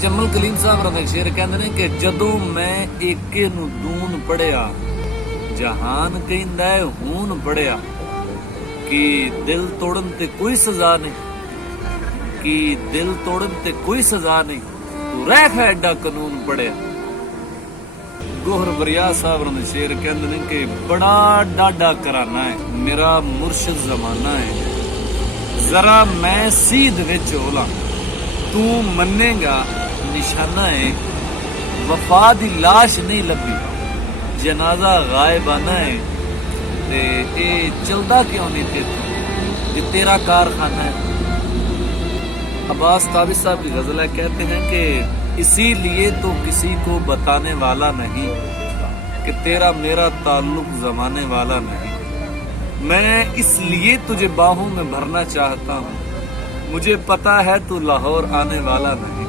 मुजम्मल कलीम साहब रंग शेर कहते ने कि जदों मैं एके नू दून पढ़िया जहान कहंदा है हून पढ़िया कि दिल तोड़न ते कोई सजा नहीं कि दिल तोड़न ते कोई सजा नहीं तू रह एडा कानून पढ़िया। गोहर बरिया साहब रंग शेर कहते ने कि बड़ा डाडा कराना है मेरा मुर्शद जमाना है जरा मैं सीध विच होला तू मन्नेगा निशाना है वफा दी लाश नहीं लभी जनाजा गायबाना है ते ये चलदा क्यों नहीं थे ये तेरा कारखाना है। अब्बास ताबिश साहब की गजल है कहते हैं कि इसीलिए तो किसी को बताने वाला नहीं कि तेरा मेरा ताल्लुक जमाने वाला नहीं मैं इसलिए तुझे बाहों में भरना चाहता हूँ मुझे पता है तू लाहौर आने वाला नहीं।